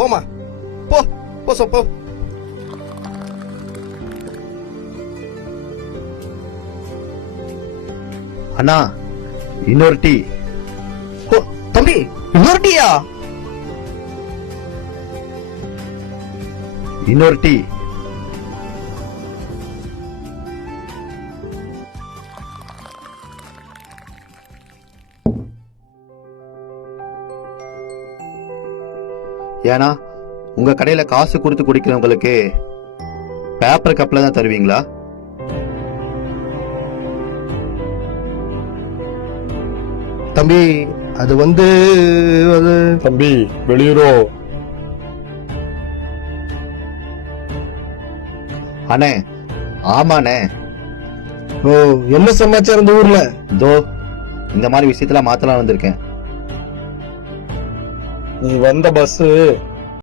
போமா, போ போ போ. அண்ணா இன்னொரு டீ. தம்பி இன்னொரு டீயா? இன்னொரு டீ. ஏன்னா உங்க கடையில காசு கொடுத்து குடிக்கிறவங்களுக்கு பேப்பர் கப்ல தான் தருவீங்களா? தம்பி அது வந்து தம்பி வெளியூரோ? அண்ணே ஆமாண்ணே. ஓ, என்ன சமாச்சாரம் இந்த ஊர்ல? இதோ இந்த மாதிரி விஷயத்துல மாத்தலாம் வந்திருக்கேன். நீ வந்த பஸ்